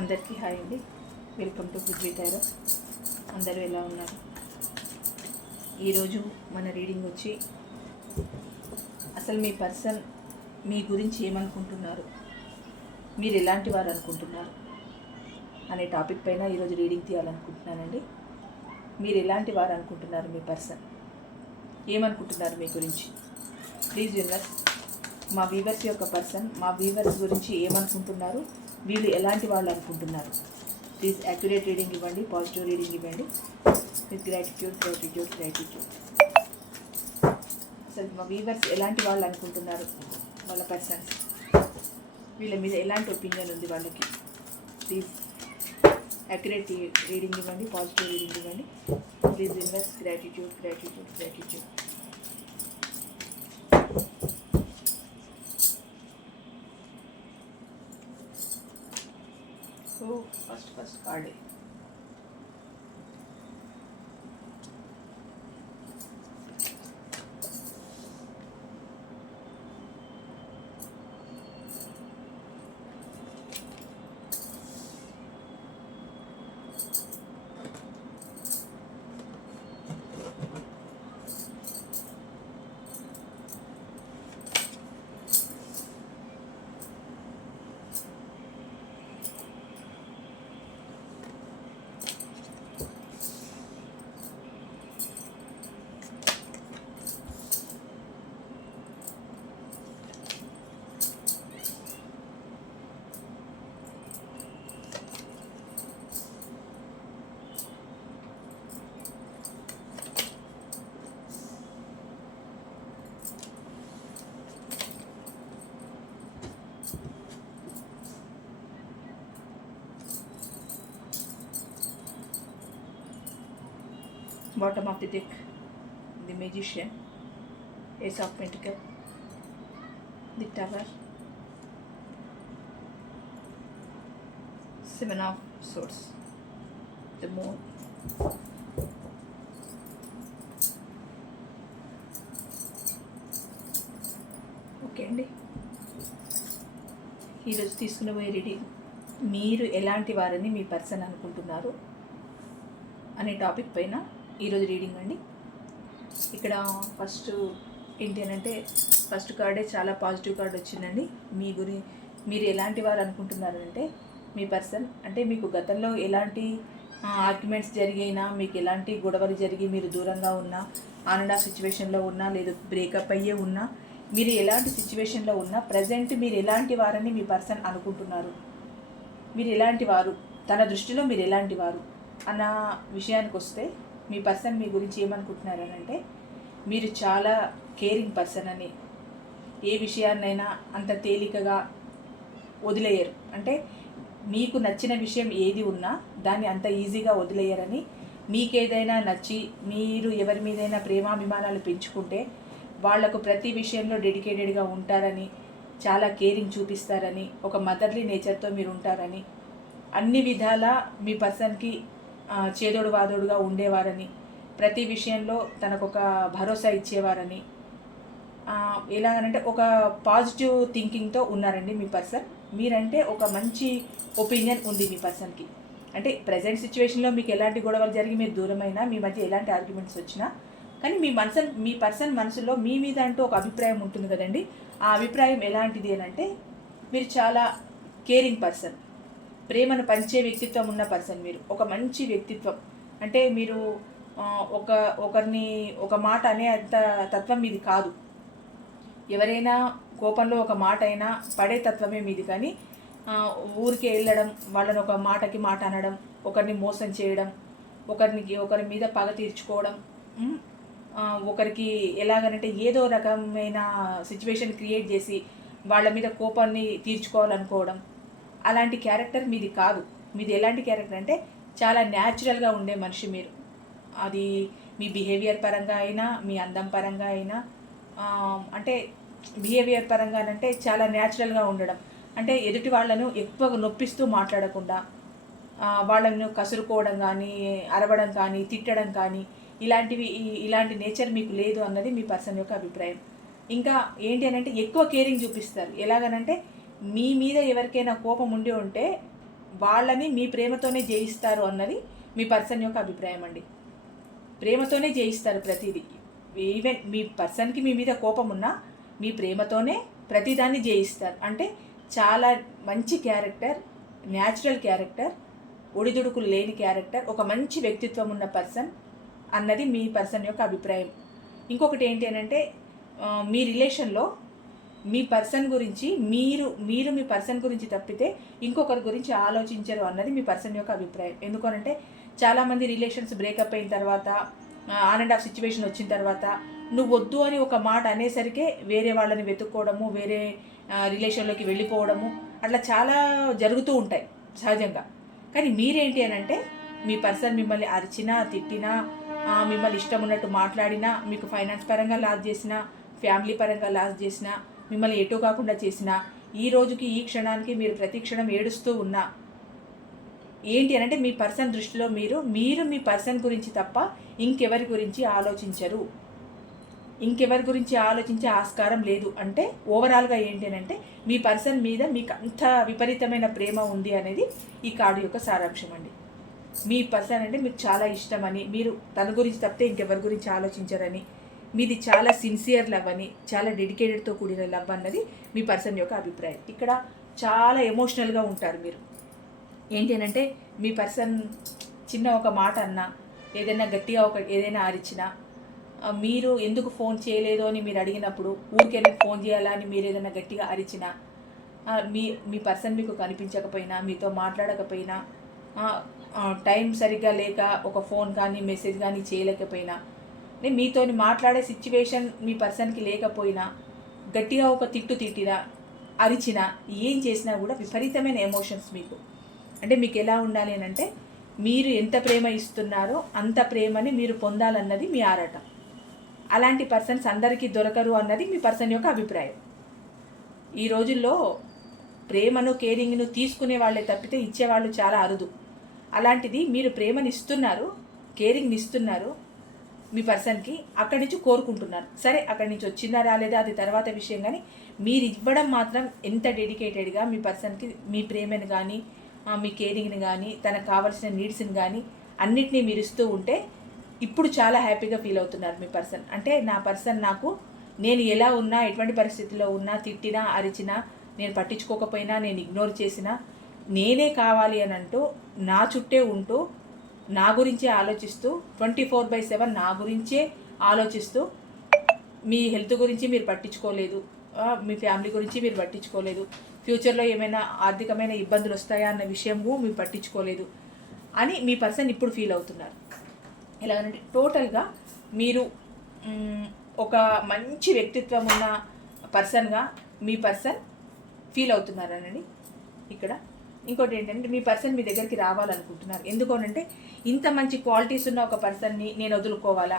అందరికీ హాయ్ అండి. Welcome to Prithvi tarot. అందరూ ఎలా ఉన్నారు? ఈరోజు మన రీడింగ్ వచ్చి అసలు మీ పర్సన్ మీ గురించి ఏమనుకుంటున్నారు, మీరు ఎలాంటి వారు అనుకుంటున్నారు అనే టాపిక్ పైన ఈరోజు రీడింగ్ తీయాలనుకుంటున్నానండి. మీరు ఎలాంటి వారు అనుకుంటున్నారు, మీ పర్సన్ ఏమనుకుంటున్నారు మీ గురించి? ప్లీజ్ విన్నర్స్, మా వీవర్స్ యొక్క పర్సన్ మా వీవర్స్ గురించి ఏమనుకుంటున్నారు, వీళ్ళు ఎలాంటి వాళ్ళు అనుకుంటున్నారు? ప్లీజ్ యాక్యురేట్ రీడింగ్ ఇవ్వండి, పాజిటివ్ రీడింగ్ ఇవ్వండి. With gratitude. అసలు మా వీవర్స్ ఎలాంటి వాళ్ళు అనుకుంటున్నారు, వాళ్ళ పర్సన్స్ వీళ్ళ మీద ఎలాంటి ఒపీనియన్ ఉంది వాళ్ళకి? ప్లీజ్ యాక్యురేట్ రీడింగ్ ఇవ్వండి, పాజిటివ్ రీడింగ్ ఇవ్వండి. Please viewers, gratitude. So first card bottom of the deck, the magician, ace of pentacle, the tower, seven of swords, the moon. Okay అండి, ఈరోజు తీసుకున్న రీడింగ్ మీరు ఎలాంటి వారని మీ పర్సన్ అనుకుంటున్నారు అనే టాపిక్ పైన ఈరోజు రీడింగ్ అండి. ఇక్కడ ఫస్ట్ ఏంటి అని అంటే, ఫస్ట్ కార్డే చాలా పాజిటివ్ కార్డ్ వచ్చిందండి. మీరు ఎలాంటి వారు అనుకుంటున్నారు అంటే, మీ పర్సన్ అంటే మీకు గతంలో ఎలాంటి ఆర్గ్యుమెంట్స్ జరిగినా, మీకు ఎలాంటి గొడవలు జరిగి మీరు దూరంగా ఉన్నా, ఆన్ అండ్ ఆఫ్ సిచ్యువేషన్లో ఉన్నా, లేదు బ్రేకప్ అయ్యే ఉన్నా, మీరు ఎలాంటి సిచ్యువేషన్లో ఉన్నా ప్రజెంట్ మీరు ఎలాంటి వారని మీ పర్సన్ అనుకుంటున్నారు, మీరు ఎలాంటి వారు, తన దృష్టిలో మీరు ఎలాంటి వారు అన్న విషయానికి వస్తే, మీ పర్సన్ మీ గురించి ఏమనుకుంటున్నారనంటే, మీరు చాలా కేరింగ్ పర్సన్ అని, ఏ విషయాన్నైనా అంత తేలికగా వదిలేయరు. అంటే మీకు నచ్చిన విషయం ఏది ఉన్నా దాన్ని అంత ఈజీగా వదిలేయరని, మీకేదైనా నచ్చి మీరు ఎవరి మీదైనా ప్రేమాభిమానాలు పెంచుకుంటే వాళ్లకు ప్రతి విషయంలో డెడికేటెడ్గా ఉంటారని, చాలా కేరింగ్ చూపిస్తారని, ఒక మదర్లీ నేచర్తో మీరు ఉంటారని, అన్ని విధాలా మీ పర్సన్కి చేదోడు వాదోడుగా ఉండేవారని, ప్రతి విషయంలో తనకొక భరోసా ఇచ్చేవారని, ఎలాగనంటే ఒక పాజిటివ్ థింకింగ్తో ఉన్నారండి మీ పర్సన్. మీరంటే ఒక మంచి ఒపీనియన్ ఉంది మీ పర్సన్కి. అంటే ప్రజెంట్ సిచ్యువేషన్లో మీకు ఎలాంటి గొడవలు జరిగి మీరు దూరమైనా, మీ మధ్య ఎలాంటి ఆర్గ్యుమెంట్స్ వచ్చినా, కానీ మీ పర్సన్ మనసులో మీ మీద అంటూ ఒక అభిప్రాయం ఉంటుంది కదండి. ఆ అభిప్రాయం ఎలాంటిది అని అంటే, మీరు చాలా కేరింగ్ పర్సన్, ప్రేమను పంచే వ్యక్తిత్వం ఉన్న పర్సన్. మీరు ఒక మంచి వ్యక్తిత్వం. అంటే మీరు ఒకరిని ఒక మాట అనే అంత తత్వం మీది కాదు. ఎవరైనా కోపంలో ఒక మాట అయినా పడే తత్వమే మీది. కానీ ఊరికే వెళ్ళడం, వాళ్ళని ఒక మాటకి మాట అనడం, ఒకరిని మోసం చేయడం, ఒకరి మీద పగ తీర్చుకోవడం, ఒకరికి ఎలాగనంటే ఏదో రకమైన సిచ్యువేషన్ క్రియేట్ చేసి వాళ్ళ మీద కోపాన్ని తీర్చుకోవాలనుకోవడం, అలాంటి క్యారెక్టర్ మీది కాదు. మీది ఎలాంటి క్యారెక్టర్ అంటే, చాలా న్యాచురల్గా ఉండే మనిషి మీరు. అది మీ బిహేవియర్ పరంగా అయినా, మీ అందం పరంగా అయినా, అంటే బిహేవియర్ పరంగా అంటే చాలా న్యాచురల్గా ఉండడం. అంటే ఎదుటి వాళ్ళను ఎక్కువ నొప్పిస్తూ మాట్లాడకుండా, వాళ్ళను కసురుకోవడం కానీ, అరవడం కానీ, తిట్టడం కానీ, ఇలాంటి నేచర్ మీకు లేదు అన్నది మీ పర్సన్ యొక్క అభిప్రాయం. ఇంకా ఏంటి అని అంటే, ఎక్కువ కేరింగ్ చూపిస్తారు. ఎలాగనంటే, మీ మీద ఎవరికైనా కోపం ఉండి ఉంటే వాళ్ళని మీ ప్రేమతోనే జయిస్తారు అన్నది మీ పర్సన్ యొక్క అభిప్రాయం అండి. ప్రేమతోనే జయిస్తారు ప్రతిదీ. ఈవెన్ మీ పర్సన్కి మీ మీద కోపం ఉన్నా మీ ప్రేమతోనే ప్రతిదాన్ని జయిస్తారు. అంటే చాలా మంచి క్యారెక్టర్, న్యాచురల్ క్యారెక్టర్, ఒడిదుడుకులు లేని క్యారెక్టర్, ఒక మంచి వ్యక్తిత్వం ఉన్న పర్సన్ అన్నది మీ పర్సన్ యొక్క అభిప్రాయం. ఇంకొకటి ఏంటి అని అంటే మీ రిలేషన్లో మీ పర్సన్ గురించి మీరు మీ పర్సన్ గురించి తప్పితే ఇంకొకరి గురించి ఆలోచించరు అన్నది మీ పర్సన్ యొక్క అభిప్రాయం. ఎందుకనంటే చాలామంది రిలేషన్స్ బ్రేకప్ అయిన తర్వాత ఆన్ అండ్ ఆఫ్ సిచ్యువేషన్ వచ్చిన తర్వాత నువ్వు వద్దు అని ఒక మాట అనేసరికే వేరే వాళ్ళని వెతుక్కోవడము, వేరే రిలేషన్లోకి వెళ్ళిపోవడము అట్లా చాలా జరుగుతూ ఉంటాయి సహజంగా. కానీ మీరేంటి అని అంటే మీ పర్సన్ మిమ్మల్ని అరిచినా, తిట్టినా, మిమ్మల్ని ఇష్టం ఉన్నట్టు మాట్లాడినా, మీకు ఫైనాన్స్ పరంగా లాస్ చేసినా, ఫ్యామిలీ పరంగా లాస్ చేసినా, మిమ్మల్ని ఎటు కాకుండా చేసినా, ఈ రోజుకి ఈ క్షణానికి మీరు ప్రతి క్షణం ఏడుస్తూ ఉన్నా ఏంటి అని అంటే మీ పర్సన్ దృష్టిలో మీరు మీ పర్సన్ గురించి తప్ప ఇంకెవరి గురించి ఆలోచించరు. ఇంకెవరి గురించి ఆలోచించే ఆస్కారం లేదు. అంటే ఓవరాల్గా ఏంటి అని అంటే మీ పర్సన్ మీద మీకు అంత విపరీతమైన ప్రేమ ఉంది అనేది ఈ కార్డు యొక్క సారాంశం అండి. మీ పర్సన్ అంటే మీకు చాలా ఇష్టమని, మీరు తన గురించి తప్పితే ఇంకెవరి గురించి ఆలోచించరని, మీది చాలా సిన్సియర్ లవ్ అని, చాలా డెడికేటెడ్తో కూడిన లవ్ అన్నది మీ పర్సన్ యొక్క అభిప్రాయం. ఇక్కడ చాలా ఎమోషనల్గా ఉంటారు మీరు. ఏంటి అని అంటే మీ పర్సన్ చిన్న ఒక మాట అన్నా, ఏదైనా గట్టిగా ఏదైనా అరిచినా, మీరు ఎందుకు ఫోన్ చేయలేదు అని మీరు అడిగినప్పుడు ఊరికే ఫోన్ చేయాలా అని మీరు ఏదైనా గట్టిగా అరిచినా, మీ పర్సన్ మీకు కనిపించకపోయినా, మీతో మాట్లాడకపోయినా, టైం సరిగ్గా లేక ఒక ఫోన్ కానీ మెసేజ్ కానీ చేయలేకపోయినా, మీతో మాట్లాడే సిచ్యువేషన్ మీ పర్సన్కి లేకపోయినా, గట్టిగా ఒక తిట్టినా, అరిచినా, ఏం చేసినా కూడా విపరీతమైన ఎమోషన్స్ మీకు. అంటే మీకు ఎలా ఉండాలి అని అంటే మీరు ఎంత ప్రేమ ఇస్తున్నారో అంత ప్రేమని మీరు పొందాలన్నది మీ ఆరాటం. అలాంటి పర్సన్స్ అందరికీ దొరకరు అన్నది మీ పర్సన్ యొక్క అభిప్రాయం. ఈ రోజుల్లో ప్రేమను, కేరింగ్ను తీసుకునే వాళ్ళే తప్పితే ఇచ్చేవాళ్ళు చాలా అరుదు. అలాంటిది మీరు ప్రేమని ఇస్తున్నారు, కేరింగ్ని ఇస్తున్నారు మీ పర్సన్కి, అక్కడి నుంచి కోరుకుంటున్నారు. సరే అక్కడి నుంచి వచ్చిందా రాలేదా అది తర్వాత విషయం, కానీ మీరు ఇవ్వడం మాత్రం ఎంత డెడికేటెడ్గా మీ పర్సన్కి మీ ప్రేమను కానీ, మీ కేరింగ్ని కానీ, తనకు కావాల్సిన నీడ్స్ని కానీ అన్నిటినీ మీరు ఇస్తూ ఉంటే ఇప్పుడు చాలా హ్యాపీగా ఫీల్ అవుతున్నారు మీ పర్సన్. అంటే నా పర్సన్ నాకు, నేను ఎలా ఉన్నా, ఎటువంటి పరిస్థితిలో ఉన్నా, తిట్టినా, అరిచినా, నేను పట్టించుకోకపోయినా, నేను ఇగ్నోర్ చేసినా, నేనే కావాలి అని అంటూ నా చుట్టే ఉంటూ నా గురించే ఆలోచిస్తూ 24/7 నా గురించే ఆలోచిస్తూ, మీ హెల్త్ గురించి మీరు పట్టించుకోలేదు, మీ ఫ్యామిలీ గురించి మీరు పట్టించుకోలేదు, ఫ్యూచర్లో ఏమైనా ఆర్థికమైన ఇబ్బందులు వస్తాయా అన్న విషయము మీరు పట్టించుకోలేదు అని మీ పర్సన్ ఇప్పుడు ఫీల్ అవుతున్నారు. ఎలాగంటే టోటల్గా మీరు ఒక మంచి వ్యక్తిత్వం ఉన్న పర్సన్గా మీ పర్సన్ ఫీల్ అవుతున్నారనండి ఇక్కడ. ఇంకోటి ఏంటంటే మీ పర్సన్ మీ దగ్గరికి రావాలనుకుంటున్నారు. ఎందుకనంటే ఇంత మంచి క్వాలిటీస్ ఉన్న ఒక పర్సన్ని నేను వదులుకోవాలా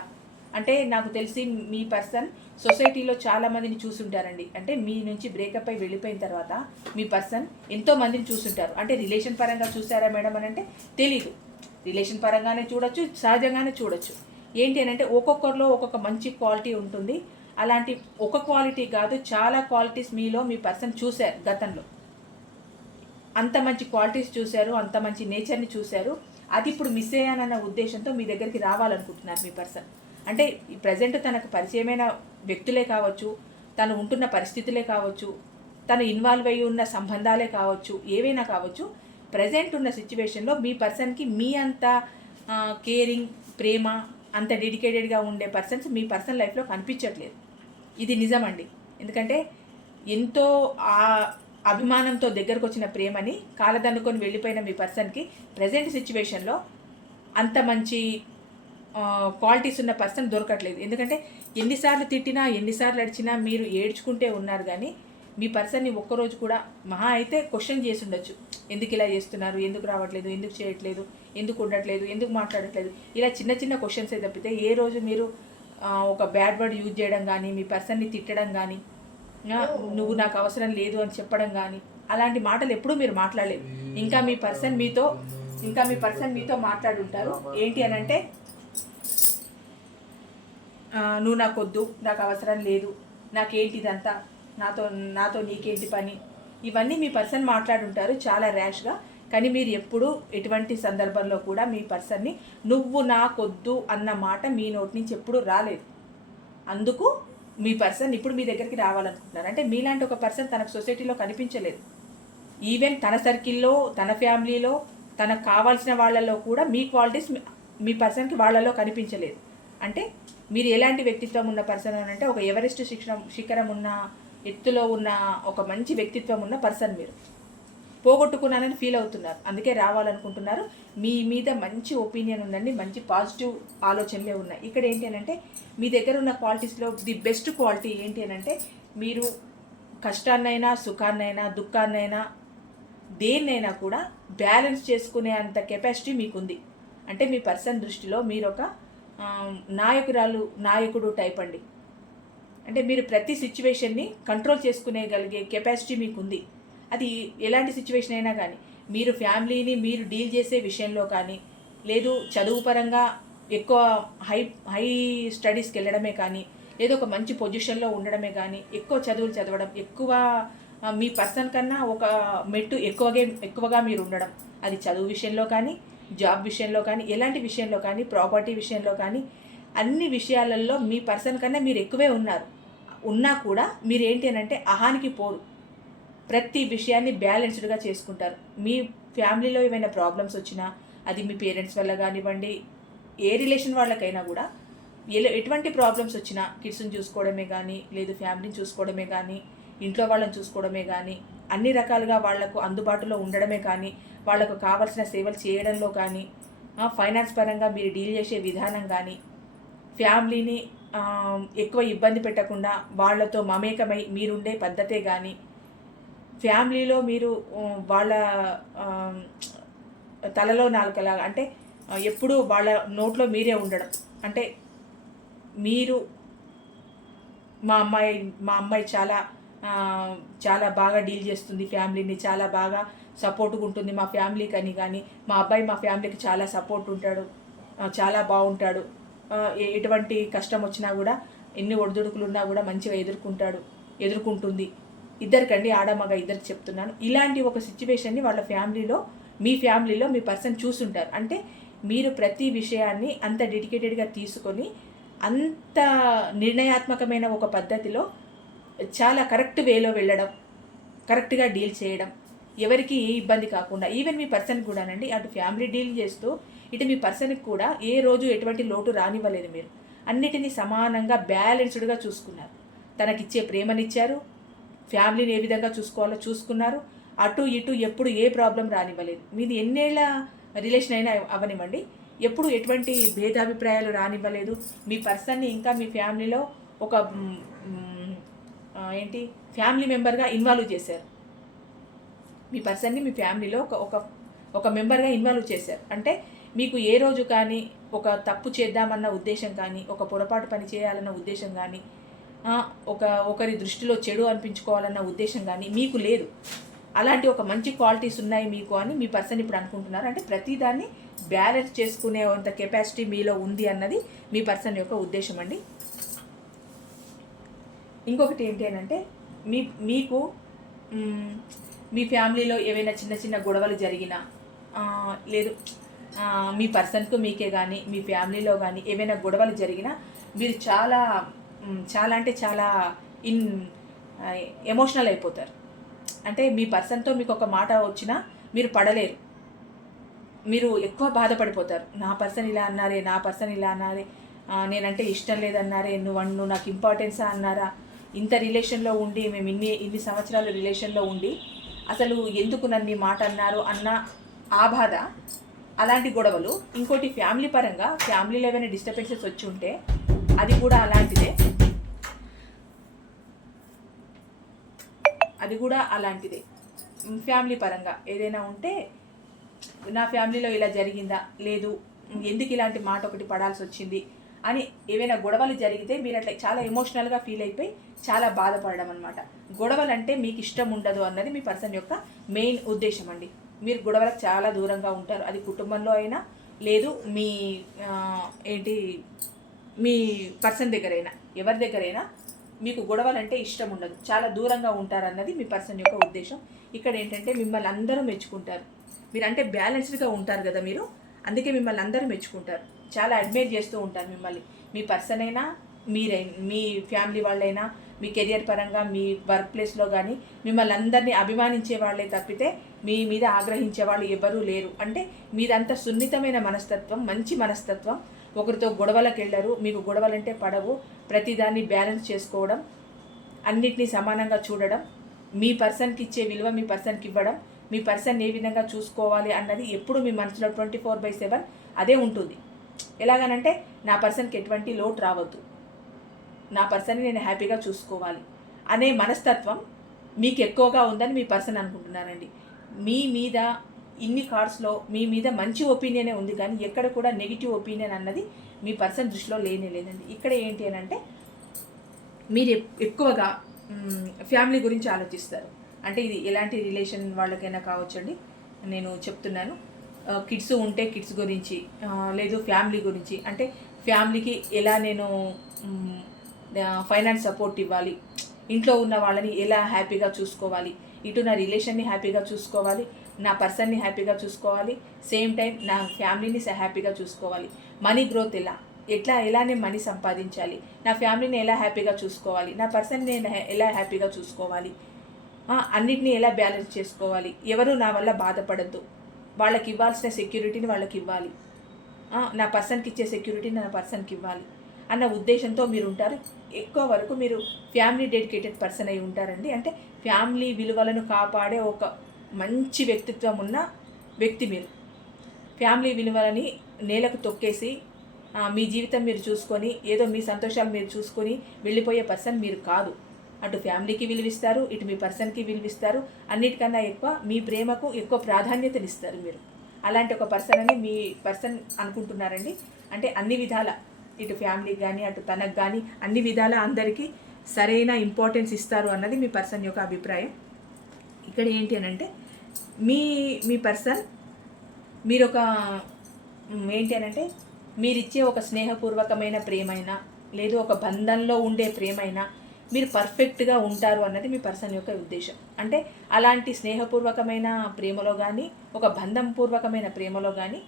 అంటే, నాకు తెలిసి మీ పర్సన్ సొసైటీలో చాలామందిని చూసుంటారండి. అంటే మీ నుంచి బ్రేకప్ అయి వెళ్ళిపోయిన తర్వాత మీ పర్సన్ ఎంతో మందిని చూసుంటారు. అంటే రిలేషన్ పరంగా చూసారా మేడం అని అంటే తెలీదు, రిలేషన్ పరంగానే చూడొచ్చు, సహజంగానే చూడొచ్చు. ఏంటి అని అంటే ఒక్కొక్కరిలో ఒక్కొక్క మంచి క్వాలిటీ ఉంటుంది. అలాంటి ఒక క్వాలిటీ కాదు, చాలా క్వాలిటీస్ మీలో మీ పర్సన్ చూశారు గతంలో. అంత మంచి క్వాలిటీస్ చూశారు, అంత మంచి నేచర్ని చూశారు. అది ఇప్పుడు మిస్ అయ్యానన్న ఉద్దేశంతో మీ దగ్గరికి రావాలనుకుంటున్నారు మీ పర్సన్. అంటే ప్రజెంట్ తనకు పరిచయమైన వ్యక్తులే కావచ్చు, తను ఉంటున్న పరిస్థితులే కావచ్చు, తను ఇన్వాల్వ్ అయ్యి ఉన్న సంబంధాలే కావచ్చు, ఏవైనా కావచ్చు, ప్రజెంట్ ఉన్న సిచ్యువేషన్లో మీ పర్సన్కి మీ అంత కేరింగ్, ప్రేమ, అంత డెడికేటెడ్గా ఉండే పర్సన్స్ మీ పర్సన్ లైఫ్లో కనిపించట్లేదు. ఇది నిజమండి. ఎందుకంటే ఎంతో అభిమానంతో దగ్గరకు వచ్చిన ప్రేమని కాలదన్నుకొని వెళ్ళిపోయిన మీ పర్సన్కి ప్రజెంట్ సిచ్యువేషన్లో అంత మంచి క్వాలిటీస్ ఉన్న పర్సన్ దొరకట్లేదు. ఎందుకంటే ఎన్నిసార్లు తిట్టినా, ఎన్నిసార్లు అడిచినా మీరు ఏడ్చుకుంటే ఉన్నారు. కానీ మీ పర్సన్ని ఒక్కరోజు కూడా మహా అయితే క్వశ్చన్ చేసి ఉండొచ్చు, ఎందుకు ఇలా చేస్తున్నారు, ఎందుకు రావట్లేదు, ఎందుకు చేయట్లేదు, ఎందుకు ఉండట్లేదు, ఎందుకు మాట్లాడట్లేదు, ఇలా చిన్న చిన్న క్వశ్చన్స్ తప్పితే ఏ రోజు మీరు ఒక బ్యాడ్ వర్డ్ యూజ్ చేయడం కానీ, మీ పర్సన్ని తిట్టడం కానీ, నువ్వు నాకు అవసరం లేదు అని చెప్పడం కానీ, అలాంటి మాటలు ఎప్పుడూ మీరు మాట్లాడలేదు. ఇంకా మీ పర్సన్ మీతో మాట్లాడుంటారు. ఏంటి అని అంటే, నువ్వు నాకు వద్దు, నాకు అవసరం లేదు, నాకేంటి ఇదంతా, నాతో నీకేంటి పని, ఇవన్నీ మీ పర్సన్ మాట్లాడుంటారు చాలా ర్యాష్గా. కానీ మీరు ఎప్పుడు ఎటువంటి సందర్భంలో కూడా మీ పర్సన్ని నువ్వు నాకొద్దు అన్న మాట మీ నోటి నుంచి ఎప్పుడు రాలేదు. అందుకు మీ పర్సన్ ఇప్పుడు మీ దగ్గరికి రావాలనుకుంటున్నారు. అంటే మీలాంటి ఒక పర్సన్ తనకు సొసైటీలో కనిపించలేదు. ఈవెన్ తన సర్కిల్లో, తన ఫ్యామిలీలో, తనకు కావాల్సిన వాళ్ళలో కూడా మీ క్వాలిటీస్ మీ పర్సన్కి వాళ్ళలో కనిపించలేదు. అంటే మీరు ఎలాంటి వ్యక్తిత్వం ఉన్న పర్సన్ అని అంటే ఒక ఎవరెస్ట్ శిఖరం ఉన్న ఎత్తులో ఉన్న ఒక మంచి వ్యక్తిత్వం ఉన్న పర్సన్. మీరు పోగొట్టుకున్నానని ఫీల్ అవుతున్నారు, అందుకే రావాలనుకుంటున్నారు. మీ మీద మంచి ఒపీనియన్ ఉందండి, మంచి పాజిటివ్ ఆలోచనలే ఉన్నాయి. ఇక్కడ ఏంటి అని అంటే మీ దగ్గర ఉన్న క్వాలిటీస్లో ది బెస్ట్ క్వాలిటీ ఏంటి అని అంటే మీరు కష్టాన్నైనా, సుఖాన్నైనా, దుఃఖాన్నైనా, దేన్నైనా కూడా బ్యాలెన్స్ చేసుకునే అంత కెపాసిటీ మీకుంది. అంటే మీ పర్సన్ దృష్టిలో మీరు ఒక నాయకుడు టైప్ అండి. అంటే మీరు ప్రతి సిచ్యువేషన్ని కంట్రోల్ చేసుకునేగలిగే కెపాసిటీ మీకుంది. అది ఎలాంటి సిచ్యువేషన్ అయినా కానీ, మీరు ఫ్యామిలీని మీరు డీల్ చేసే విషయంలో కానీ, లేదు చదువు పరంగా ఎక్కువ హై స్టడీస్కి వెళ్ళడమే కానీ, ఏదో ఒక మంచి పొజిషన్లో ఉండడమే కానీ, ఎక్కువ చదువులు చదవడం, ఎక్కువ మీ పర్సన్ కన్నా ఒక మెట్టు ఎక్కువగా మీరు ఉండడం, అది చదువు విషయంలో కానీ, జాబ్ విషయంలో కానీ, ఎలాంటి విషయంలో కానీ, ప్రాపర్టీ విషయంలో కానీ, అన్ని విషయాలలో మీ పర్సన్ కన్నా మీరు ఎక్కువే ఉన్నా కూడా మీరు ఏంటి అని అంటే అహానికి పోరు. ప్రతి విషయాన్ని బ్యాలెన్స్డ్గా చేసుకుంటారు. మీ ఫ్యామిలీలో ఏమైనా ప్రాబ్లమ్స్ వచ్చినా, అది మీ పేరెంట్స్ వల్ల కానివ్వండి, ఏ రిలేషన్ వాళ్ళకైనా కూడా ఎటువంటి ప్రాబ్లమ్స్ వచ్చినా కిడ్స్ని చూసుకోవడమే కానీ, లేదు ఫ్యామిలీని చూసుకోవడమే కానీ, ఇంట్లో వాళ్ళని చూసుకోవడమే కానీ, అన్ని రకాలుగా వాళ్లకు అందుబాటులో ఉండడమే కానీ, వాళ్లకు కావాల్సిన సేవలు చేయడంలో కానీ, ఫైనాన్స్ పరంగా మీరు డీల్ చేసే విధానం కానీ, ఫ్యామిలీని ఎక్కువ ఇబ్బంది పెట్టకుండా వాళ్ళతో మమేకమై మీరుండే పద్ధతే కానీ, ఫ్యామిలీలో మీరు వాళ్ళ తలలో నాలుకలాగా, అంటే ఎప్పుడూ వాళ్ళ నోట్లో మీరే ఉండడం. అంటే మీరు మా అమ్మాయి చాలా బాగా డీల్ చేస్తుంది ఫ్యామిలీని, చాలా బాగా సపోర్ట్గా ఉంటుంది మా ఫ్యామిలీకి అని కానీ, మా అబ్బాయి మా ఫ్యామిలీకి చాలా సపోర్ట్ ఉంటాడు, చాలా బాగుంటాడు, ఎటువంటి కష్టం వచ్చినా కూడా, ఎన్ని ఒడిదుడుకులు ఉన్నా కూడా మంచిగా ఎదుర్కొంటుంది. ఇద్దరికండి, ఆడమగ ఇద్దరికి చెప్తున్నాను. ఇలాంటి ఒక సిచ్యువేషన్ని వాళ్ళ మీ ఫ్యామిలీలో మీ పర్సన్ చూసుంటారు. అంటే మీరు ప్రతి విషయాన్ని అంత డెడికేటెడ్గా తీసుకొని, అంత నిర్ణయాత్మకమైన ఒక పద్ధతిలో చాలా కరెక్ట్ వేలో వెళ్ళడం, కరెక్ట్గా డీల్ చేయడం, ఎవరికి ఏ ఇబ్బంది కాకుండా, ఈవెన్ మీ పర్సన్కి కూడానండి, అటు ఫ్యామిలీ డీల్ చేస్తూ ఇటు మీ పర్సన్కి కూడా ఏ రోజు ఎటువంటి లోటు రానివ్వలేదు. మీరు అన్నిటినీ సమానంగా బ్యాలెన్స్డ్గా చూసుకున్నారు. తనకిచ్చే ప్రేమనిచ్చారు, ఫ్యామిలీని ఏ విధంగా చూసుకోవాలో చూసుకున్నారు, అటు ఇటు ఎప్పుడు ఏ ప్రాబ్లం రానివ్వలేదు. మీది ఎన్నేళ్ల రిలేషన్ అయినా అవనివ్వండి, ఎప్పుడు ఎటువంటి భేదాభిప్రాయాలు రానివ్వలేదు. మీ పర్సన్ని ఇంకా మీ ఫ్యామిలీలో ఒక ఫ్యామిలీ మెంబర్గా ఇన్వాల్వ్ చేశారు. మీ పర్సన్ని మీ ఫ్యామిలీలో ఒక మెంబర్గా ఇన్వాల్వ్ చేశారు. అంటే మీకు ఏ రోజు కానీ ఒక తప్పు చేద్దామన్న ఉద్దేశం కానీ, ఒక పొరపాటు పని చేయాలన్న ఉద్దేశం కానీ, ఒకరి దృష్టిలో చెడు అనిపించుకోవాలన్న ఉద్దేశం కానీ మీకు లేదు. అలాంటి ఒక మంచి క్వాలిటీస్ ఉన్నాయి మీకు అని మీ పర్సన్ ఇప్పుడు అనుకుంటున్నారు. అంటే ప్రతిదాన్ని బ్యాలెన్స్ చేసుకునే అంత కెపాసిటీ మీలో ఉంది అన్నది మీ పర్సన్ యొక్క ఉద్దేశం అండి. ఇంకొకటి ఏంటి అని అంటే మీకు మీ ఫ్యామిలీలో ఏవైనా చిన్న చిన్న గొడవలు జరిగినా, లేదు మీ పర్సన్కు మీకే కానీ, మీ ఫ్యామిలీలో కానీ ఏవైనా గొడవలు జరిగినా మీరు చాలా అంటే చాలా ఎమోషనల్ అయిపోతారు. అంటే మీ పర్సన్తో మీకు ఒక మాట వచ్చినా మీరు పడలేరు, మీరు ఎక్కువ బాధపడిపోతారు. నా పర్సన్ ఇలా అన్నారే, నేనంటే ఇష్టం లేదన్నారే, నువ్వు నాకు ఇంపార్టెన్సా అన్నారా, ఇంత రిలేషన్లో ఉండి మేము ఇన్ని సంవత్సరాలు రిలేషన్లో ఉండి అసలు ఎందుకు నన్ను ఈ మాట అన్నారు అన్న ఆ బాధ, అలాంటి గొడవలు. ఇంకోటి ఫ్యామిలీ పరంగా, ఫ్యామిలీలో ఏమైనా డిస్టర్బెన్సెస్ వచ్చి ఉంటే అది కూడా అలాంటిదే. ఫ్యామిలీ పరంగా ఏదైనా ఉంటే, నా ఫ్యామిలీలో ఇలా జరిగిందా, లేదు ఎందుకు ఇలాంటి మాట ఒకటి పడాల్సి వచ్చింది అని ఏవైనా గొడవలు జరిగితే మీరు అట్లా చాలా ఎమోషనల్గా ఫీల్ అయిపోయి చాలా బాధపడడం అనమాట. గొడవలు అంటే మీకు ఇష్టం ఉండదు అన్నది మీ పర్సన్ యొక్క మెయిన్ ఉద్దేశం అండి. మీరు గొడవలకు చాలా దూరంగా ఉంటారు. అది కుటుంబంలో అయినా, లేదు మీ పర్సన్ దగ్గరైనా, ఎవరి దగ్గరైనా మీకు గొడవలంటే ఇష్టం ఉండదు, చాలా దూరంగా ఉంటారన్నది మీ పర్సన్ యొక్క ఉద్దేశం. ఇక్కడ ఏంటంటే మిమ్మల్ని అందరూ మెచ్చుకుంటారు. మీరంటే బ్యాలెన్స్డ్గా ఉంటారు కదా మీరు, అందుకే మిమ్మల్ని అందరూ మెచ్చుకుంటారు, చాలా అడ్మైర్ చేస్తూ ఉంటారు మిమ్మల్ని. మీ పర్సన్ అయినా, మీ ఫ్యామిలీ వాళ్ళైనా, మీ కెరియర్ పరంగా, మీ వర్క్ ప్లేస్లో కానీ మిమ్మల్ని అందరినీ అభిమానించే వాళ్ళే తప్పితే మీ మీద ఆగ్రహించే వాళ్ళు ఎవరూ లేరు. అంటే మీదంతా సున్నితమైన మనస్తత్వం, మంచి మనస్తత్వం. ఒకరితో గొడవలకు వెళ్ళరు, మీకు గొడవలంటే పడవు. ప్రతిదాన్ని బ్యాలెన్స్ చేసుకోవడం, అన్నిటినీ సమానంగా చూడడం, మీ పర్సన్కి ఇచ్చే విలువ మీ పర్సన్కి ఇవ్వడం, మీ పర్సన్ ఏ విధంగా చూసుకోవాలి అన్నది ఎప్పుడు మీ మనసులో 24/7 అదే ఉంటుంది. ఎలాగనంటే నా పర్సన్కి ఎటువంటి లోటు రావద్దు, నా పర్సన్ని నేను హ్యాపీగా చూసుకోవాలి అనే మనస్తత్వం మీకు ఎక్కువగా ఉందని మీ పర్సన్ అనుకుంటున్నారండి. మీ మీద ఇన్ని కార్డ్స్లో మీ మీద మంచి ఒపీనియనే ఉంది, కానీ ఎక్కడ కూడా నెగిటివ్ ఒపీనియన్ అన్నది మీ పర్సన్ దృష్టిలో లేదండి. ఇక్కడ ఏంటి అని అంటే మీరు ఎక్కువగా ఫ్యామిలీ గురించి ఆలోచిస్తారు. అంటే ఇది ఎలాంటి రిలేషన్ వాళ్ళకైనా కావచ్చండి, నేను చెప్తున్నాను. కిడ్స్ ఉంటే కిడ్స్ గురించి, లేదు ఫ్యామిలీ గురించి, అంటే ఫ్యామిలీకి ఎలా నేను ఫైనాన్స్ సపోర్ట్ ఇవ్వాలి, ఇంట్లో ఉన్న వాళ్ళని ఎలా హ్యాపీగా చూసుకోవాలి, ఇటు నా రిలేషన్ని హ్యాపీగా చూసుకోవాలి, నా పర్సన్ని హ్యాపీగా చూసుకోవాలి, సేమ్ టైం నా ఫ్యామిలీని హ్యాపీగా చూసుకోవాలి, మనీ గ్రోత్ ఎలా నేను మనీ సంపాదించాలి, నా ఫ్యామిలీని ఎలా హ్యాపీగా చూసుకోవాలి, నా పర్సన్ని నేను ఎలా హ్యాపీగా చూసుకోవాలి, అన్నిటినీ ఎలా బ్యాలెన్స్ చేసుకోవాలి, ఎవరు నా వల్ల బాధపడద్దు, వాళ్ళకి ఇవ్వాల్సిన సెక్యూరిటీని వాళ్ళకి ఇవ్వాలి, నా పర్సన్కి ఇచ్చే సెక్యూరిటీని నా పర్సన్కి ఇవ్వాలి అన్న ఉద్దేశంతో మీరు ఉంటారు. ఎక్కువ వరకు మీరు ఫ్యామిలీ డెడికేటెడ్ పర్సన్ అయి ఉంటారండి. అంటే ఫ్యామిలీ విలువలను కాపాడే ఒక మంచి వ్యక్తిత్వం ఉన్న వ్యక్తి మీరు. ఫ్యామిలీ విలువలని నేలకు తొక్కేసి మీ జీవితం మీరు చూసుకొని, ఏదో మీ సంతోషాలు మీరు చూసుకొని వెళ్ళిపోయే పర్సన్ మీరు కాదు. అటు ఫ్యామిలీకి విలువిస్తారు, ఇటు మీ పర్సన్కి విలువిస్తారు, అన్నిటికన్నా ఎక్కువ మీ ప్రేమకు ఎక్కువ ప్రాధాన్యతనిస్తారు మీరు. అలాంటి ఒక పర్సన్ అని మీ పర్సన్ అనుకుంటున్నారండి. అంటే అన్ని విధాల, ఇటు ఫ్యామిలీకి కానీ అటు తనకు కానీ అన్ని విధాల అందరికీ సరైన ఇంపార్టెన్స్ ఇస్తారు అన్నది మీ పర్సన్ యొక్క అభిప్రాయం. ఇక్కడ ఏంటి అని అంటే మీ పర్సన్ మీరు ఒక ఏంటి అని అంటే మీరిచ్చే ఒక స్నేహపూర్వకమైన ప్రేమైనా, లేదు ఒక బంధంలో ఉండే ప్రేమైనా మీరు పర్ఫెక్ట్గా ఉంటారు అన్నది మీ పర్సన్ యొక్క ఉద్దేశం. అంటే అలాంటి స్నేహపూర్వకమైన ప్రేమలో కానీ, ఒక బంధంపూర్వకమైన ప్రేమలో కానీ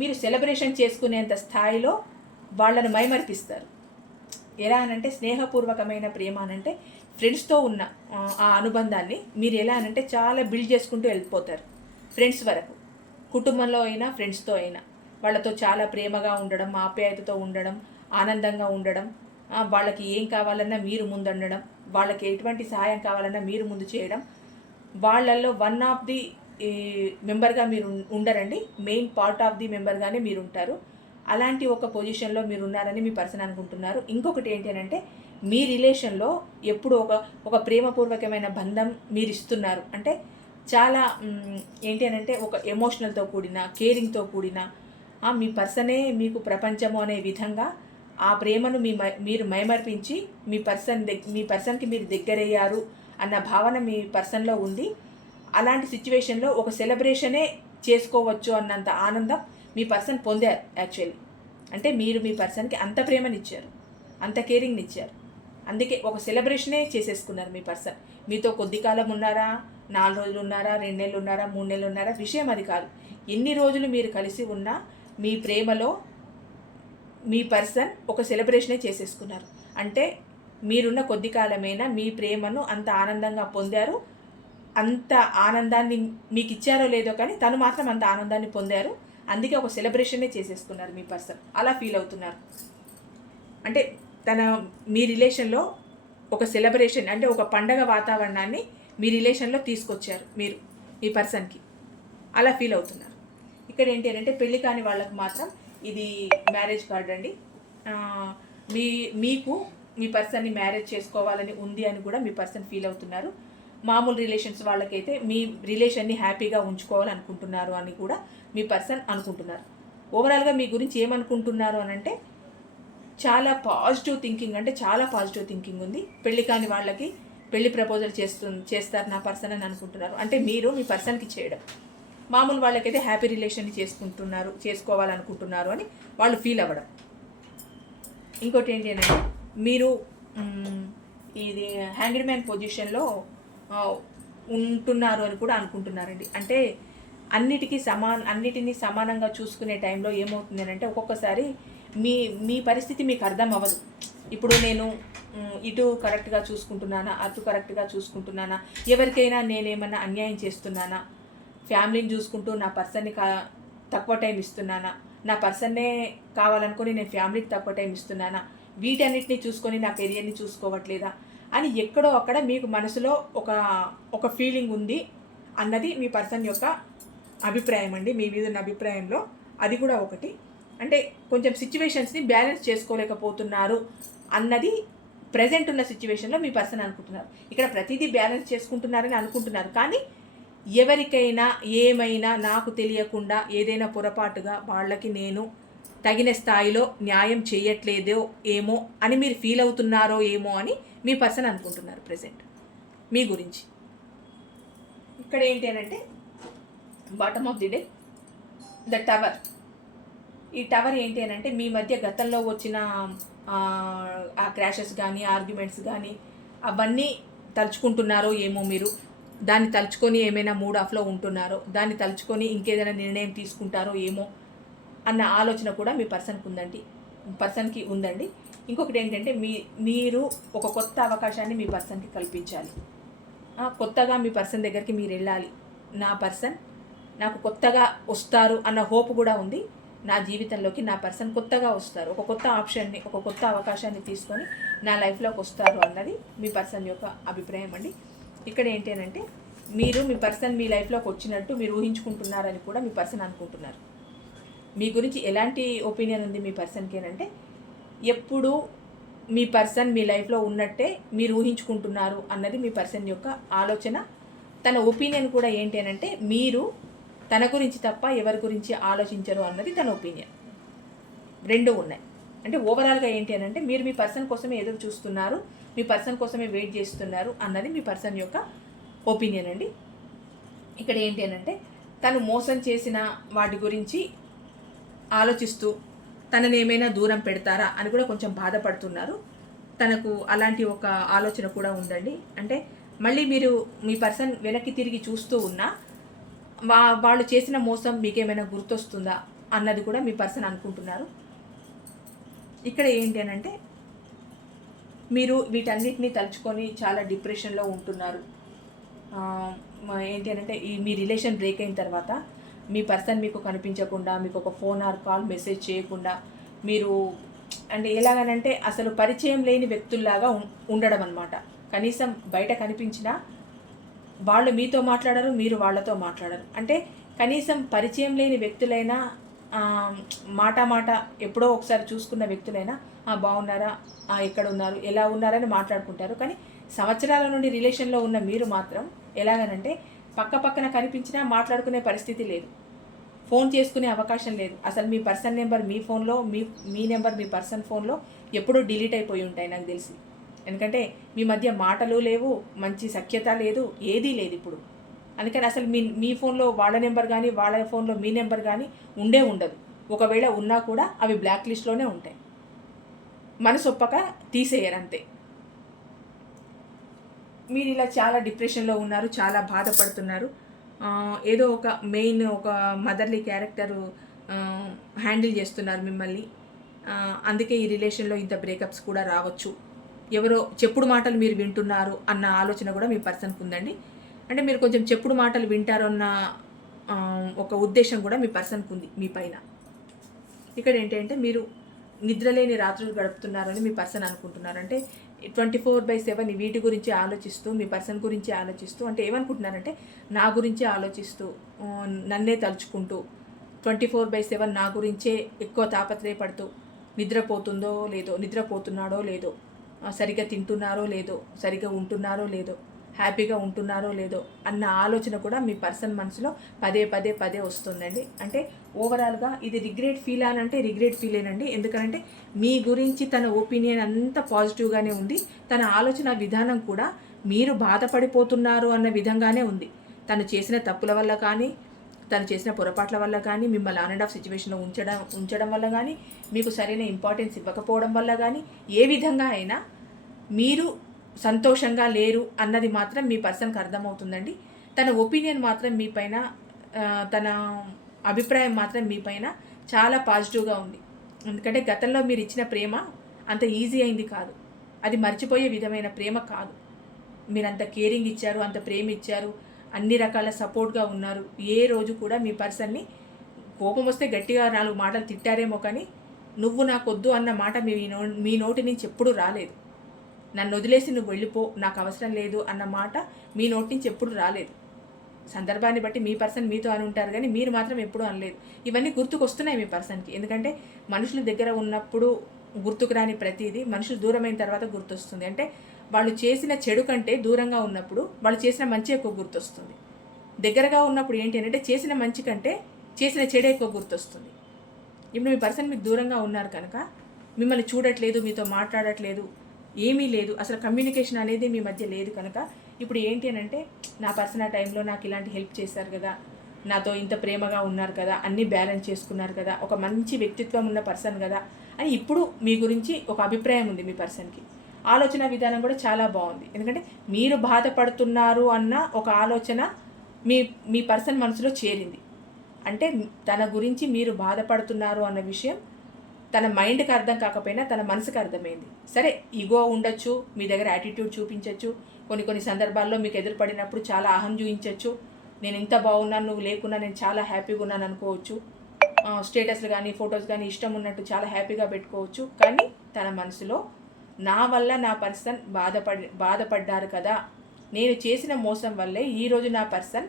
మీరు సెలబ్రేషన్ చేసుకునేంత స్థాయిలో వాళ్ళను మైమరిపిస్తారు. ఎలా అనంటే స్నేహపూర్వకమైన ప్రేమ అనంటే ఫ్రెండ్స్తో ఉన్న ఆ అనుబంధాన్ని మీరు ఎలా అనంటే చాలా బిల్డ్ చేసుకుంటూ వెళ్ళిపోతారు. ఫ్రెండ్స్ వరకు, కుటుంబంలో అయినా ఫ్రెండ్స్తో అయినా వాళ్ళతో చాలా ప్రేమగా ఉండడం, ఆప్యాయతతో ఉండడం, ఆనందంగా ఉండడం, వాళ్ళకి ఏం కావాలన్నా మీరు ముందుండడం, వాళ్ళకి ఎటువంటి సహాయం కావాలన్నా మీరు ముందు చేయడం, వాళ్ళల్లో వన్ ఆఫ్ ది మెంబర్గా మీరు ఉండరండి, మెయిన్ పార్ట్ ఆఫ్ ది మెంబర్గానే మీరు ఉంటారు. అలాంటి ఒక పొజిషన్లో మీరు ఉన్నారని మీ పర్సన్ అనుకుంటున్నారు. ఇంకొకటి ఏంటి అని అంటే మీ రిలేషన్లో ఎప్పుడు ఒక ప్రేమపూర్వకమైన బంధం మీరు ఇస్తున్నారు. అంటే చాలా ఏంటి అని అంటే ఒక ఎమోషనల్తో కూడిన, కేరింగ్తో కూడిన, మీ పర్సనే మీకు ప్రపంచము అనే విధంగా ఆ ప్రేమను మీరు మైమర్పించి మీ పర్సన్కి మీరు దగ్గరయ్యారు అన్న భావన మీ పర్సన్లో ఉంది. అలాంటి సిచ్యువేషన్లో ఒక సెలబ్రేషనే చేసుకోవచ్చు అన్నంత ఆనందం మీ పర్సన్ పొందారు యాక్చువల్లీ. అంటే మీరు మీ పర్సన్కి అంత ప్రేమనిచ్చారు, అంత కేరింగ్ని ఇచ్చారు, అందుకే ఒక సెలబ్రేషనే చేసేసుకున్నారు మీ పర్సన్. మీతో కొద్ది కాలం ఉన్నారా, 4 రోజులు ఉన్నారా, 2 నెలలు ఉన్నారా, 3 నెలలు ఉన్నారా, విషయం అది కాదు. ఎన్ని రోజులు మీరు కలిసి ఉన్నా మీ ప్రేమలో మీ పర్సన్ ఒక సెలబ్రేషనే చేసేసుకున్నారు. అంటే మీరున్న కొద్ది కాలమైనా మీ ప్రేమను అంత ఆనందంగా పొందారు. అంత ఆనందాన్ని మీకు ఇచ్చారో లేదో కానీ తను మాత్రం అంత ఆనందాన్ని పొందారు. అందుకే ఒక సెలబ్రేషనే చేసేసుకున్నారు మీ పర్సన్. అలా ఫీల్ అవుతున్నారు. అంటే మీ రిలేషన్లో ఒక సెలబ్రేషన్, అంటే ఒక పండగ వాతావరణాన్ని మీ రిలేషన్లో తీసుకొచ్చారు మీరు మీ పర్సన్కి. అలా ఫీల్ అవుతున్నారు. ఇక్కడ ఏంటి అంటే పెళ్లి కాని వాళ్ళకు మాత్రం ఇది మ్యారేజ్ కార్డ్ అండి. మీకు మీ పర్సన్ని మ్యారేజ్ చేసుకోవాలని ఉంది అని కూడా మీ పర్సన్ ఫీల్ అవుతున్నారు. మామూలు రిలేషన్స్ వాళ్ళకైతే మీ రిలేషన్ని హ్యాపీగా ఉంచుకోవాలనుకుంటున్నారు అని కూడా మీ పర్సన్ అనుకుంటున్నారు. ఓవరాల్గా మీ గురించి ఏమనుకుంటున్నారు అని అంటే చాలా పాజిటివ్ థింకింగ్, అంటే చాలా పాజిటివ్ థింకింగ్ ఉంది. పెళ్లి కాని వాళ్ళకి పెళ్లి ప్రపోజల్ చేస్తారు నా పర్సన్ అని అనుకుంటున్నారు. అంటే మీరు మీ పర్సన్కి చేయడం. మామూలు వాళ్ళకైతే హ్యాపీ రిలేషన్ని చేసుకోవాలనుకుంటున్నారు అని వాళ్ళు ఫీల్ అవ్వడం. ఇంకోటి ఏంటి అంటే మీరు ఇది హ్యాంగ్డ్ మ్యాన్ పొజిషన్లో ఉంటున్నారు అని కూడా అనుకుంటున్నారండి. అంటే అన్నిటినీ సమానంగా చూసుకునే టైంలో ఏమవుతుంది అంటే ఒక్కొక్కసారి మీ మీ పరిస్థితి మీకు అర్థం అవ్వదు. ఇప్పుడు నేను ఇటు కరెక్ట్గా చూసుకుంటున్నానా, అటు కరెక్ట్గా చూసుకుంటున్నానా, ఎవరికైనా నేనేమన్నా అన్యాయం చేస్తున్నానా, ఫ్యామిలీని చూసుకుంటూ నా పర్సన్ని తక్కువ టైం ఇస్తున్నానా, నా పర్సన్నే కావాలనుకొని నేను ఫ్యామిలీకి తక్కువ టైం ఇస్తున్నానా, వీటన్నిటిని చూసుకొని నా కెరియర్ని చూసుకోవట్లేదా అని ఎక్కడో అక్కడ మీకు మనసులో ఒక ఫీలింగ్ ఉంది అన్నది మీ పర్సన్ యొక్క అభిప్రాయం అండి. మీ మీద ఉన్న అభిప్రాయంలో అది కూడా ఒకటి. అంటే కొంచెం సిచ్యువేషన్స్ని బ్యాలెన్స్ చేసుకోలేకపోతున్నారు అన్నది ప్రజెంట్ ఉన్న సిచ్యువేషన్లో మీ పర్సన్ అనుకుంటున్నారు. ఇక్కడ ప్రతిదీ బ్యాలెన్స్ చేసుకుంటున్నారని అనుకుంటున్నారు, కానీ ఎవరికైనా ఏమైనా నాకు తెలియకుండా ఏదైనా పొరపాటుగా వాళ్ళకి నేను తగిన స్థాయిలో న్యాయం చేయట్లేదో ఏమో అని మీరు ఫీల్ అవుతున్నారో ఏమో అని మీ పర్సన్ అనుకుంటున్నారు ప్రజెంట్ మీ గురించి. ఇక్కడ ఏంటి అని అంటే bottom of the day the tower. ఈ టవర్ ఏంటి అని అంటే మీ మధ్య గతంలో వచ్చిన ఆ క్రాషెస్ కానీ ఆర్గ్యుమెంట్స్ కానీ అవన్నీ తలుచుకుంటున్నారో ఏమో, మీరు దాన్ని తలుచుకొని ఏమైనా మూడ్ ఆఫ్లో ఉంటున్నారో, దాన్ని తలుచుకొని ఇంకేదైనా నిర్ణయం తీసుకుంటారో ఏమో అన్న ఆలోచన కూడా మీ పర్సన్కి ఉందండి. ఇంకొకటి ఏంటంటే మీరు ఒక కొత్త అవకాశాన్ని మీ పర్సన్కి కల్పించాలి. కొత్తగా మీ పర్సన్ దగ్గరికి మీరు వెళ్ళాలి. నా పర్సన్ నాకు కొత్తగా వస్తారు అన్న హోప్ కూడా ఉంది. నా జీవితంలోకి నా పర్సన్ కొత్తగా వస్తారు, ఒక కొత్త ఆప్షన్ని, ఒక కొత్త అవకాశాన్ని తీసుకొని నా లైఫ్లోకి వస్తారు అన్నది మీ పర్సన్ యొక్క అభిప్రాయం అండి. ఇక్కడ ఏంటి అని అంటే మీ పర్సన్ మీ లైఫ్లోకి వచ్చినట్టు మీరు ఊహించుకుంటున్నారని కూడా మీ పర్సన్ అనుకుంటున్నారు. మీ గురించి ఎలాంటి ఒపీనియన్ ఉంది మీ పర్సన్కి అంటే ఎప్పుడు మీ పర్సన్ మీ లైఫ్లో ఉన్నట్టే మీరు ఊహించుకుంటున్నారు అన్నది మీ పర్సన్ యొక్క ఆలోచన. తన ఒపీనియన్ కూడా ఏంటి అని అంటే మీరు తన గురించి తప్ప ఎవరి గురించి ఆలోచించరు అన్నది తన ఒపీనియన్. రెండు ఉన్నాయి. అంటే ఓవరాల్గా ఏంటి అని అంటే మీరు మీ పర్సన్ కోసమే ఎదురు చూస్తున్నారు, మీ పర్సన్ కోసమే వెయిట్ చేస్తున్నారు అన్నది మీ పర్సన్ యొక్క ఒపీనియన్ అండి. ఇక్కడ ఏంటి అని అంటే తను మోసం చేసిన వాటి గురించి ఆలోచిస్తూ తనని ఏమైనా దూరం పెడతారా అని కూడా కొంచెం బాధపడుతున్నారు. తనకు అలాంటి ఒక ఆలోచన కూడా ఉందండి. అంటే మళ్ళీ మీరు మీ పర్సన్ వెనక్కి తిరిగి చూస్తూ ఉన్నా వాళ్ళు చేసిన మోసం మీకేమైనా గుర్తొస్తుందా అన్నది కూడా మీ పర్సన్ అనుకుంటున్నారు. ఇక్కడ ఏంటి అని అంటే మీరు వీటన్నిటిని తలుచుకొని చాలా డిప్రెషన్లో ఉంటున్నారు. ఏంటి అని అంటే మీ రిలేషన్ బ్రేక్ అయిన తర్వాత మీ పర్సన్ మీకు కనిపించకుండా, మీకు ఒక ఫోన్ ఆర్ కాల్ మెసేజ్ చేయకుండా, మీరు అంటే ఎలాగనంటే అసలు పరిచయం లేని వ్యక్తుల్లాగా ఉండడం అనమాట. కనీసం బయట కనిపించినా వాళ్ళు మీతో మాట్లాడరు, మీరు వాళ్ళతో మాట్లాడరు. అంటే కనీసం పరిచయం లేని వ్యక్తులైనా మాట ఎప్పుడో ఒకసారి చూసుకున్న వ్యక్తులైనా బాగున్నారా, ఎక్కడ ఉన్నారు, ఎలా ఉన్నారని మాట్లాడుకుంటారు. కానీ సంవత్సరాల నుండి రిలేషన్లో ఉన్న మీరు మాత్రం ఎలాగనంటే పక్కన కనిపించినా మాట్లాడుకునే పరిస్థితి లేదు, ఫోన్ చేసుకునే అవకాశం లేదు. అసలు మీ పర్సన్ నెంబర్ మీ ఫోన్లో, మీ నెంబర్ మీ పర్సన్ ఫోన్లో ఎప్పుడూ డిలీట్ అయిపోయి ఉంటాయి నాకు తెలిసి. ఎందుకంటే మీ మధ్య మాటలు లేవు, మంచి సఖ్యత లేదు, ఏదీ లేదు ఇప్పుడు. అందుకని అసలు మీ ఫోన్లో వాళ్ళ నెంబర్ కానీ, వాళ్ళ ఫోన్లో మీ నెంబర్ కానీ ఉండదు. ఒకవేళ ఉన్నా కూడా అవి బ్లాక్ లిస్ట్లోనే ఉంటాయి. మనసు ఒప్పక తీసేయరు అంతే. మీరు ఇలా చాలా డిప్రెషన్లో ఉన్నారు, చాలా బాధపడుతున్నారు. ఏదో ఒక మదర్లీ క్యారెక్టరు హ్యాండిల్ చేస్తున్నారు మిమ్మల్ని. అందుకే ఈ రిలేషన్లో ఇంత బ్రేకప్స్ కూడా రావచ్చు. ఎవరో చెప్పుడు మాటలు మీరు వింటున్నారు అన్న ఆలోచన కూడా మీ పర్సన్కి ఉందండి. అంటే మీరు కొంచెం చెప్పుడు మాటలు వింటారు అన్న ఒక ఉద్దేశం కూడా మీ పర్సన్కి ఉంది మీ పైన. ఇక్కడ ఏంటంటే మీరు నిద్రలేని రాత్రులు గడుపుతున్నారని మీ పర్సన్ అనుకుంటున్నారు. అంటే 24/7 వీటి గురించి ఆలోచిస్తూ, మీ పర్సన్ గురించి ఆలోచిస్తూ, అంటే ఏమనుకుంటున్నారంటే నా గురించి ఆలోచిస్తూ, నన్నే తలుచుకుంటూ 24/7 నా గురించే ఎక్కువ తాపత్రయపడుతూ, నిద్రపోతున్నాడో లేదో, సరిగ్గా తింటున్నారో లేదో, సరిగ్గా ఉంటున్నారో లేదో, హ్యాపీగా ఉంటున్నారో లేదో అన్న ఆలోచన కూడా మీ పర్సన్ మనసులో పదే వస్తుందండి. అంటే ఓవరాల్గా ఇది రిగ్రెట్ ఫీల్ అనంటే రిగ్రెట్ ఫీల్ ఏనండి. ఎందుకంటే మీ గురించి తన ఒపీనియన్ అంతా పాజిటివ్గానే ఉంది. తన ఆలోచన విధానం కూడా మీరు బాధపడిపోతున్నారు అన్న విధంగానే ఉంది. తను చేసిన తప్పుల వల్ల కానీ, తను చేసిన పొరపాట్ల వల్ల కానీ, మిమ్మల్ని ఆన్ అండ్ ఆఫ్ సిచ్యువేషన్లో ఉంచడం వల్ల కానీ, మీకు సరైన ఇంపార్టెన్స్ ఇవ్వకపోవడం వల్ల కానీ, ఏ విధంగా అయినా మీరు సంతోషంగా లేరు అన్నది మాత్రం మీ పర్సన్కి అర్థమవుతుందండి. తన ఒపీనియన్ మాత్రం మీ పైన తన అభిప్రాయం మాత్రం మీ పైన చాలా పాజిటివ్గా ఉంది. ఎందుకంటే గతంలో మీరు ఇచ్చిన ప్రేమ అంత ఈజీ అయింది కాదు, అది మర్చిపోయే విధమైన ప్రేమ కాదు. మీరు అంత కేరింగ్ ఇచ్చారు, అంత ప్రేమ ఇచ్చారు, అన్ని రకాల సపోర్ట్గా ఉన్నారు. ఏ రోజు కూడా మీ పర్సన్ని కోపం వస్తే గట్టిగా 4 మాటలు తిట్టారేమో కానీ నువ్వు నాకొద్దు అన్న మాట మీ నోటి నుంచి ఎప్పుడూ రాలేదు. నన్ను వదిలేసి నువ్వు వెళ్ళిపో, నాకు అవసరం లేదు అన్న మాట మీ నోటి నుంచి ఎప్పుడు రాలేదు. సందర్భాన్ని బట్టి మీ పర్సన్ మీతో అని ఉంటారు కానీ మీరు మాత్రం ఎప్పుడూ అనలేదు. ఇవన్నీ గుర్తుకొస్తున్నాయి మీ పర్సన్కి. ఎందుకంటే మనుషుల దగ్గర ఉన్నప్పుడు గుర్తుకు రాని ప్రతిదీ మనుషులు దూరమైన తర్వాత గుర్తొస్తుంది. అంటే వాళ్ళు చేసిన చెడు కంటే దూరంగా ఉన్నప్పుడు వాళ్ళు చేసిన మంచి ఎక్కువ గుర్తొస్తుంది. దగ్గరగా ఉన్నప్పుడు ఏంటి అంటే చేసిన మంచి కంటే చేసిన చెడు ఎక్కువ గుర్తొస్తుంది. ఇప్పుడు మీ పర్సన్ మీకు దూరంగా ఉన్నారు కనుక మిమ్మల్ని చూడట్లేదు, మీతో మాట్లాడట్లేదు, ఏమీ లేదు, అసలు కమ్యూనికేషన్ అనేది మీ మధ్య లేదు కనుక ఇప్పుడు ఏంటి అని అంటే నా పర్సన్ ఆ టైంలో నాకు ఇలాంటి హెల్ప్ చేశారు కదా, నాతో ఇంత ప్రేమగా ఉన్నారు కదా, అన్నీ బ్యాలెన్స్ చేసుకున్నారు కదా, ఒక మంచి వ్యక్తిత్వం ఉన్న పర్సన్ కదా అని ఇప్పుడు మీ గురించి ఒక అభిప్రాయం ఉంది. మీ పర్సన్కి ఆలోచన విధానం కూడా చాలా బాగుంది. ఎందుకంటే మీరు బాధపడుతున్నారు అన్న ఒక ఆలోచన మీ పర్సన్ మనసులో చేరింది. అంటే తన గురించి మీరు బాధపడుతున్నారు అన్న విషయం తన మైండ్కి అర్థం కాకపోయినా తన మనసుకు అర్థమైంది. సరే, ఈగో ఉండొచ్చు, మీ దగ్గర యాటిట్యూడ్ చూపించవచ్చు, కొన్ని సందర్భాల్లో మీకు ఎదురుపడినప్పుడు చాలా అహం చూపించవచ్చు, నేను ఇంత బాగున్నాను, నువ్వు లేకున్నా నేను చాలా హ్యాపీగా ఉన్నాను అనుకోవచ్చు, స్టేటస్లు కానీ ఫొటోస్ కానీ ఇష్టం ఉన్నట్టు చాలా హ్యాపీగా పెట్టుకోవచ్చు. కానీ తన మనసులో నా వల్ల నా పర్సన్ బాధపడ్డారు కదా, నేను చేసిన మోసం వల్లే ఈరోజు నా పర్సన్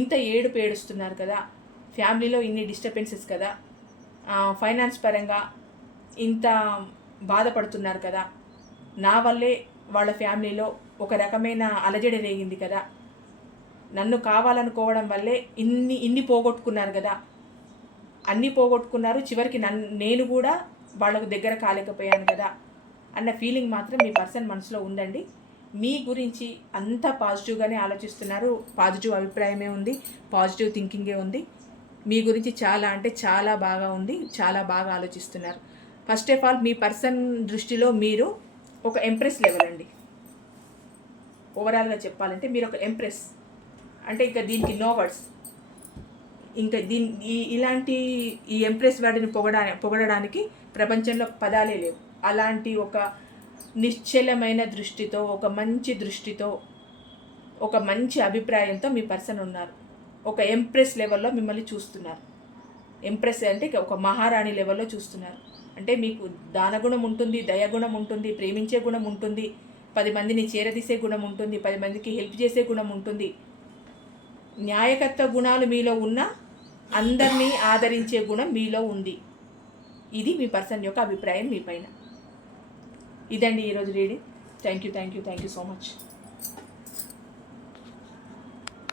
ఇంత ఏడుపు ఏడుస్తున్నారు కదా, ఫ్యామిలీలో ఇన్ని డిస్టర్బెన్సెస్ కదా, ఫైనాన్స్ పరంగా ఇంత బాధపడుతున్నారు కదా, నా వల్లే వాళ్ళ ఫ్యామిలీలో ఒక రకమైన అలజడి రేగింది కదా, నన్ను కావాలనుకోవడం వల్లే ఇన్ని పోగొట్టుకున్నారు కదా, అన్నీ పోగొట్టుకున్నారు, చివరికి నేను కూడా వాళ్ళకు దగ్గర కాలేకపోయాను కదా అన్న ఫీలింగ్ మాత్రం మీ పర్సన్ మనసులో ఉందండి. మీ గురించి అంతా పాజిటివ్గానే ఆలోచిస్తున్నారు, పాజిటివ్ అభిప్రాయమే ఉంది, పాజిటివ్ థింకింగే ఉంది. మీ గురించి చాలా అంటే చాలా బాగా ఉంది, చాలా బాగా ఆలోచిస్తున్నారు. First of all me person దృష్టిలో మీరు ఒక ఎంప్రెస్ లెవెల్ అండి. ఓవరాల్గా చెప్పాలంటే మీరు ఒక ఎంప్రెస్. అంటే ఇంకా దీనికి నో వర్డ్స్. ఇంకా ఇలాంటి ఈ ఎంప్రెస్ వర్డ్ని పొగడడానికి ప్రపంచంలో పదాలే లేవు. అలాంటి ఒక నిశ్చలమైన దృష్టితో, ఒక మంచి దృష్టితో, ఒక మంచి అభిప్రాయంతో మీ పర్సన్ ఉన్నారు. ఒక ఎంప్రెస్ లెవెల్లో మిమ్మల్ని చూస్తున్నారు. ఎంప్రెస్ అంటే ఒక మహారాణి లెవెల్లో చూస్తున్నారు. అంటే మీకు దానగుణం ఉంటుంది, దయగుణం ఉంటుంది, ప్రేమించే గుణం ఉంటుంది, 10 మందిని చేరదీసే గుణం ఉంటుంది, 10 మందికి హెల్ప్ చేసే గుణం ఉంటుంది. న్యాయకత్వ గుణాలు మీలో ఉన్న అందరినీ ఆదరించే గుణం మీలో ఉంది. ఇది మీ పర్సన్ యొక్క అభిప్రాయం మీ పైన. ఇదండి ఈరోజు reading. Thank you so much.